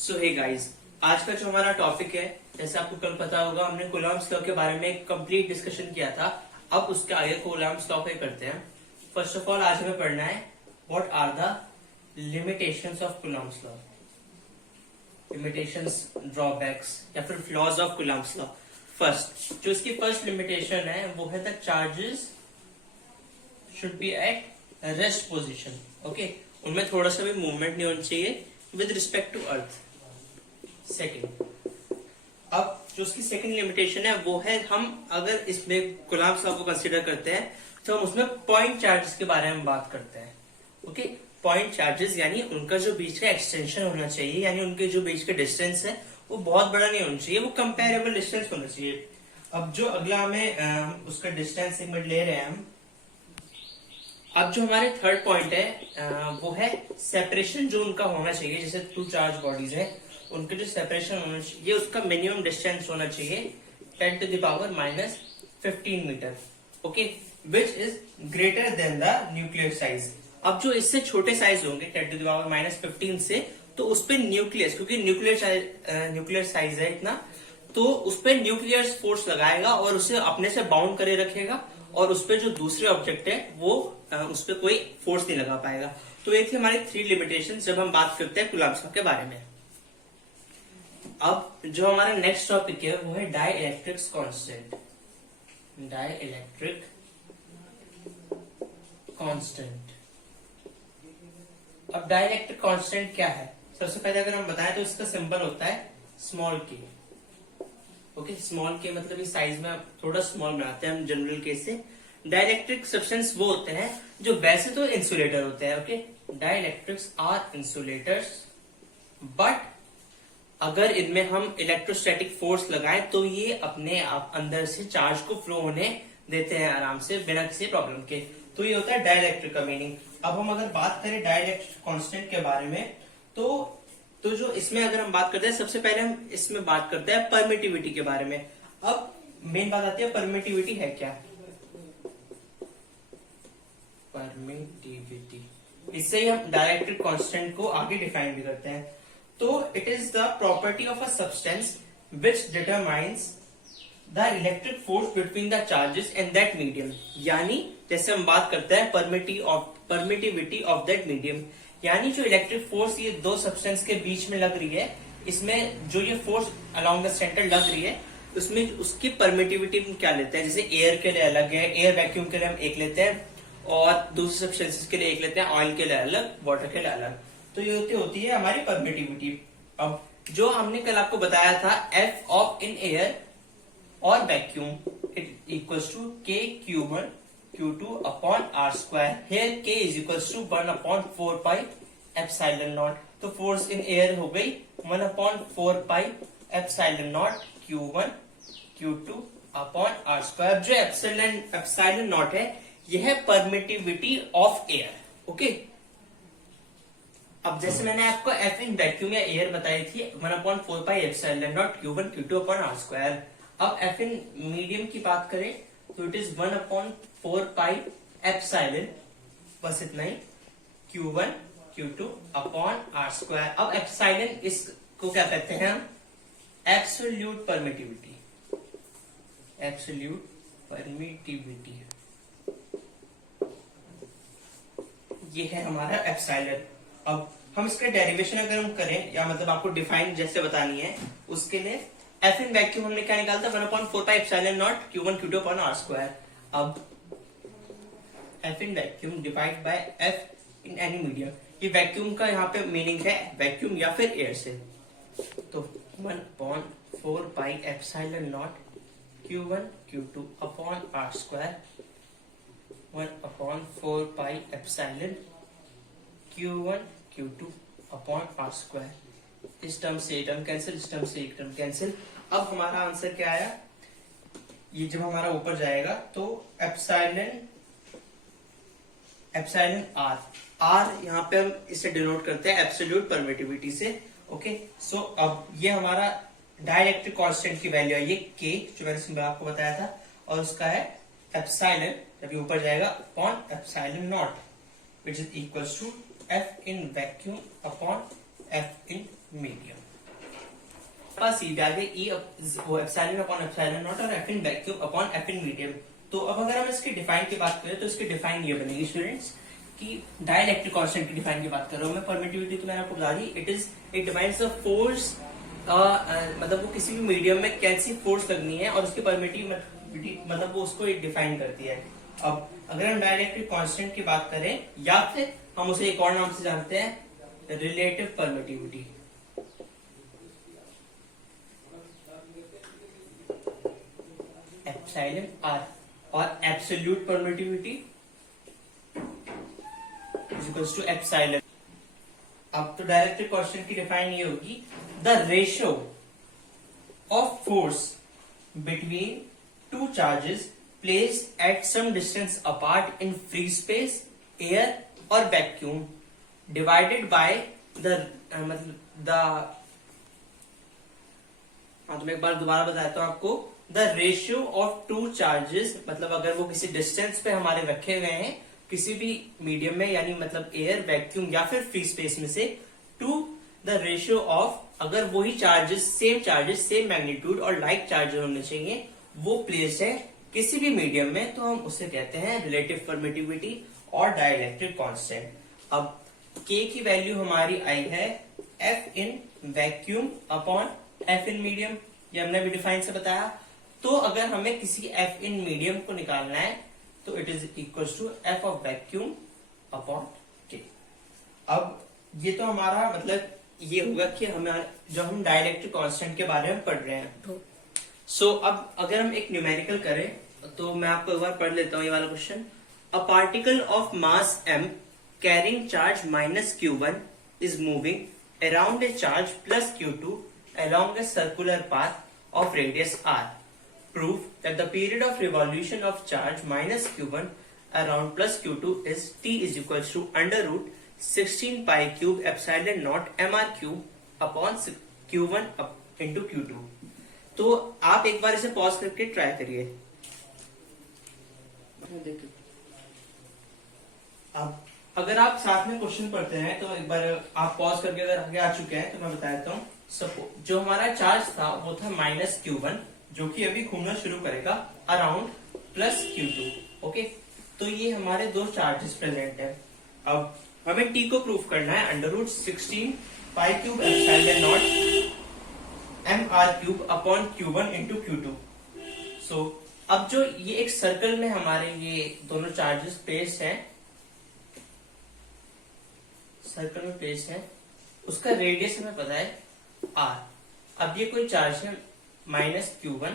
सो hey guys, आज का जो हमारा टॉपिक है, जैसे आपको कल पता होगा हमने कूलम्ब्स लॉ के बारे में एक कंप्लीट डिस्कशन किया था। अब उसके आगे कूलम्ब्स लॉ पे करते हैं। फर्स्ट ऑफ ऑल आज हमें पढ़ना है what are the limitations of Coulomb's law, limitations, drawbacks या फिर flaws of Coulomb's law. First जो इसकी फर्स्ट लिमिटेशन है वो है the charges should be at rest position. Okay, उनमें थोड़ा सा भी मूवमेंट नहीं होना चाहिए with respect to earth. Second, अब जो उसकी सेकेंड लिमिटेशन है वो है हम अगर इसमें कूलम्ब्स लॉ को कंसीडर करते हैं तो हम उसमें पॉइंट चार्जेस के बारे में बात करते हैं। ओके, पॉइंट चार्जेस यानी उनका जो बीच का एक्सटेंशन होना चाहिए, यानी उनके जो बीच का डिस्टेंस है वो बहुत बड़ा नहीं होना चाहिए, वो कंपेरेबल डिस्टेंस होना चाहिए। अब जो अगला हमें उसका डिस्टेंस एक मिनट ले रहे हैं हम। अब जो हमारे थर्ड पॉइंट है वो है सेपरेशन जो उनका होना चाहिए, जैसे टू चार्ज बॉडीज है उनके जो सेपरेशन होना चाहिए उसका मिनिमम डिस्टेंस होना चाहिए 10 to the power -15 metre. Okay, which is greater than the nuclear size. अब जो इससे छोटे साइज होंगे 10 to the power -15 से, तो उस पर न्यूक्लियस, क्योंकि न्यूक्लियर साइज है इतना, तो उस पर न्यूक्लियर फोर्स लगाएगा और उसे अपने से बाउंड करे रखेगा, और उस पर जो दूसरे ऑब्जेक्ट है वो उस पर कोई फोर्स नहीं लगा पाएगा। तो ये थी हमारी 3 लिमिटेशन जब हम बात करते हैं कूलम्ब्स लॉ के बारे में। अब जो हमारा नेक्स्ट टॉपिक है वो है डाइइलेक्ट्रिक कांस्टेंट। Dielectric constant. अब डाइइलेक्ट्रिक कांस्टेंट क्या है? सबसे पहले अगर हम बताएं तो इसका सिंबल होता है स्मॉल के। ओके, स्मॉल के मतलब इस साइज में थोड़ा स्मॉल बनाते हैं हम जनरल केस से। डाइइलेक्ट्रिक सब्सटेंस वो होते हैं जो वैसे तो इंसुलेटर होते हैं। ओके, डाइइलेक्ट्रिक्स आर इंसुलेटर्स, बट अगर इनमें हम इलेक्ट्रोस्टैटिक फोर्स लगाएं तो ये अपने आप अंदर से चार्ज को फ्लो होने देते हैं आराम से, बिना किसी प्रॉब्लम के। तो ये होता है डाइइलेक्ट्रिक का मीनिंग। अब हम अगर बात करें डाइइलेक्ट्रिक कांस्टेंट के बारे में, तो जो इसमें अगर हम बात करते हैं, सबसे पहले हम इसमें बात करते हैं परमिटिविटी के बारे में। अब मेन बात आती है परमिटिविटी है क्या। परमिटिविटी, इससे ही हम डाइइलेक्ट्रिक कांस्टेंट को आगे डिफाइन भी करते हैं। तो it is the property of a substance which determines the electric force between the charges in that medium. यानी जैसे हम बात करते हैं परमिटिविटी ऑफ दैट मीडियम, यानी जो इलेक्ट्रिक फोर्स ये दो सब्सटेंस के बीच में लग रही है, इसमें जो ये फोर्स अलोंग द सेंटर लग रही है, उसमें उसकी परमिटिविटी हम क्या लेते हैं। जैसे एयर के लिए अलग है, एयर वैक्यूम के लिए हम एक लेते हैं, और दूसरे सब्सटेंसेस के लिए एक लेते हैं, ऑयल के लिए अलग, वाटर के लिए अलग। तो ये होती है हमारी परमिटिविटी। अब जो हमने कल आपको बताया था एफ ऑफ इन एयर और vacuum it equals to K Q1 Q2 upon R square. Here K is equals to 1/4 pi epsilon naught. तो फोर्स इन एयर हो गई 1/4 pi epsilon naught Q1 Q2 upon R square. जो epsilon naught है यह है permittivity of air. Okay, अब जैसे मैंने आपको एफ इन वैक्यूम या एयर बताई थी 1/4 pi epsilon naught Q1 Q2 upon R square. अब एफ इन मीडियम की बात करें तो इट इज 1/4 पाई एप्सिलॉन, बस इतना ही, Q1 Q2 upon R square. अब एप्सिलॉन इसको क्या कहते हैं हम? Absolute permittivity. एब्सोल्यूट परमिटिविटी ये है हमारा एप्सिलॉन। अब हम इसका डेरिवेशन अगर हम करें, या मतलब आपको डिफाइन जैसे बतानी है, उसके लिए एफ इन वैक्यूम हमने क्या निकाला था 1/4 pi epsilon naught Q1 Q2 upon R square. अब F in vacuum divide by F in any medium, ये वैक्यूम का यहाँ पे मीनिंग है वैक्यूम या फिर एयर से। तो 1/4 pi epsilon naught Q1 Q2 upon R square, 1/4 pi epsilon Q1 Q2 upon R square. इस टर्म से टर्म कैंसिल, इस टर्म से एक टर्म कैंसिल। अब हमारा आंसर क्या आया? ये जब हमारा ऊपर जाएगा तो एप्सिलॉन R यहाँ पे हम इसे डिनोट करते हैं एब्सोल्यूट परमिटिविटी से। ओके, सो अब ये हमारा डाइइलेक्ट्रिक कांस्टेंट की वैल्यू है, ये K जो मैंने सिंबल आपको बताया था, और उसका है एप्सिलॉन, जब ये ऊपर जाएगा upon epsilon naught which is equals to F in vacuum upon F in medium। पास ई आगे ई वो एप्सिलॉन अपॉन एप्सिलॉन नॉट और F in vacuum upon F in medium. तो अब अगर हम इसकी डिफाइन की बात करें तो इसकी डिफाइन ये बनेगी स्टूडेंट्स कि डाइलेक्ट्रिक कांस्टेंट की डिफाइन की बात कर रहा हूँ मैं। परमिटिविटी तो मैंने आपको बता दी, इट डिफाइंस द फोर्स, मतलब वो किसी भी मीडियम में कैसी फोर्स लगनी है और उसकी परमिटिविटी मतलब वो उसको डिफाइन करती है। अब अगर हम डाइलेक्ट्रिक कांस्टेंट की बात करें या फिर हम उसे एक और नाम से जानते हैं रिलेटिव परमिटिविटी। एप्सिलॉन आर और absolute permittivity is equals to epsilon. अब तो डाइलेक्ट्रिक कांस्टेंट की डिफाइन ये होगी the ratio of force between two charges placed at some distance apart in free space, air or vacuum divided by the तो मैं एक बार दोबारा बताता हूँ आपको। The ratio of two charges मतलब अगर वो किसी डिस्टेंस पे हमारे रखे हुए हैं किसी भी मीडियम में, यानी मतलब एयर, वैक्यूम या फिर फ्री स्पेस में से, टू द रेशियो ऑफ अगर वही चार्जेस सेम मैग्नीट्यूड और लाइक चार्जेस होने चाहिए वो प्लेस है किसी भी मीडियम में, तो हम उसे कहते हैं रिलेटिव परमिटिविटी और डाइलेक्ट्रिक कांस्टेंट। अब k की वैल्यू हमारी आई है F in vacuum upon F in medium, ये हमने भी डिफाइन से बताया। तो अगर हमें किसी F इन मीडियम को निकालना है तो it is equal to F of vacuum upon k। अब ये तो हमारा मतलब ये होगा कि हमें जो हम डाइलेक्ट्रिक कांस्टेंट के बारे में पढ़ रहे हैं। अब अगर हम एक न्यूमेरिकल करें तो मैं आपको एक बार पढ़ लेता हूं ये वाला question. A particle of mass m carrying charge minus q1 is moving around a charge plus q2 along a circular path of radius r. Prove that the period of revolution of charge minus q1 around plus q2 is t is equals to under root 16 pi cube epsilon naught mr cube upon q1 into q2। तो आप एक बार इसे pause करके try करिए। अब अगर आप साथ में क्वेश्चन पढ़ते हैं तो एक बार आप पॉज करके अगर आगे आ चुके हैं तो मैं बता देता हूँ। सपोज जो हमारा चार्ज था वो था माइनस q1 जो कि अभी घूमना शुरू करेगा अराउंड प्लस q2। ओके, तो ये हमारे दो चार्जेस प्रेजेंट है। अब हमें t को प्रूव करना है under root 16 pi cube epsilon naught mr cube upon q1 into q2। So अब जो ये एक सर्कल में हमारे ये दोनों चार्जेस प्लेस्ड हैं, सर्कल में प्लेस्ड है, उसका रेडियस हमें पता है r। अब ये कोई चार्ज है माइनस q1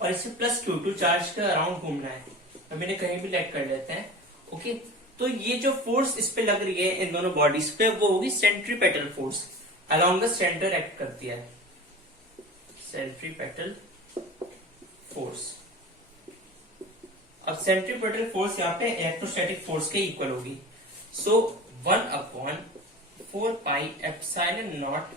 और इससे प्लस q2 चार्ज के अराउंड घूमना है। अब इन्हें कहीं भी लेट कर लेते हैं। ओके, तो ये जो फोर्स इस पे लग रही है इन दोनों बॉडीज पे वो होगी centripetal force, along the centre act करती है सेंट्रीपेटल फोर्स। अब सेंट्रीपेटल फोर्स यहाँ पे इलेक्ट्रोस्टैटिक फोर्स के इक्वल होगी। सो 1/4 पाई एप्सिलॉन नॉट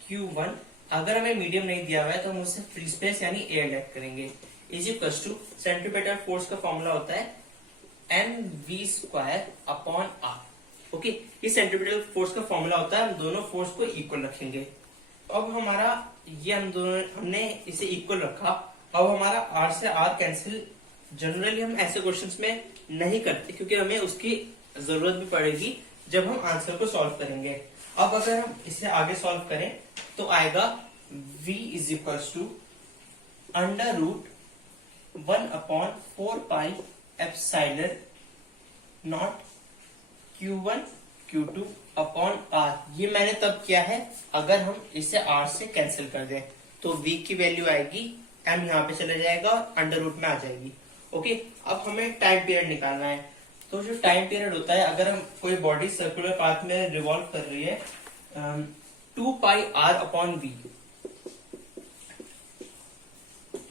q1, अगर हमें मीडियम नहीं दिया हुआ है तो हम उससे फ्री स्पेस यानी एयर लेट करेंगे, is equal to centripetal force का फॉर्मूला होता है mv² अपॉन r। ओके, ये सेंट्रीपेटल फोर्स का फॉर्मूला होता है, हम दोनों फोर्स को इक्वल रखेंगे। अब हमारा ये हमने इसे इक्वल रखा। अब हमारा r से r कैंसिल जनरली हम ऐसे क्वेश्चंस में नहीं करते क्योंकि हमें उसकी जरूरत भी पड़ेगी जब हम आंसर को सॉल्व करेंगे। अब अगर हम इसे आगे सॉल्व करें तो आएगा v is equal to under root 1/4 pi epsilon naught q1 q2 upon r। ये मैंने तब किया है अगर हम इसे r से कैंसिल कर दें तो v की वैल्यू आएगी, m यहाँ पे चला जाएगा और अंडर रूट में आ जाएगी। ओके, अब हमें टाइम पीरियड निकालना है। तो जो टाइम पीरियड होता है अगर हम कोई बॉडी सर्कुलर पाथ में रिवॉल्व कर रही है 2 pi r upon v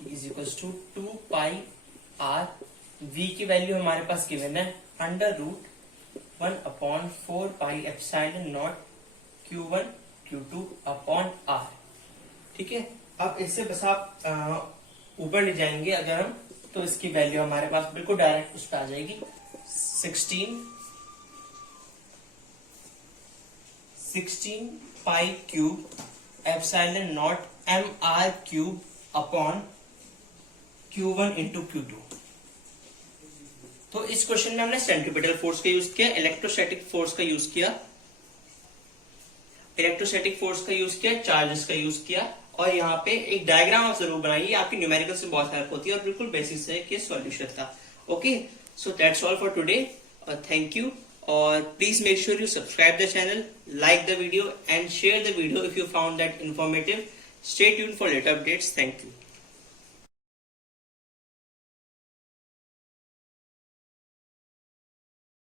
is equal to 2 pi r। v की वैल्यू हमारे पास गिवन है under root 1/4 pi epsilon naught q1 q2 upon r। ठीक है, अब इससे बस आप ऊपर ले जाएंगे अगर हम तो इसकी वैल्यू हमारे पास बिल्कुल डायरेक्ट उस पर आ जाएगी 16 pi cube epsilon naught mr cube upon q1 into q2। तो इस क्वेश्चन में हमने सेंट्रीपिटल फोर्स का यूज किया, इलेक्ट्रोस्टैटिक फोर्स का यूज किया, चार्जेस का यूज किया, और यहाँ पे एक डायग्राम आप जरूर बनाइए, आपकी न्यूमेरिकल से बहुत हेल्प होती है और बिल्कुल बेसिक से कि सॉल्यूशन था। Okay, so that's all for today, thank you, और please make sure you subscribe the channel, like the video and share the video if you found that informative. Stay tuned for later updates. Thank you.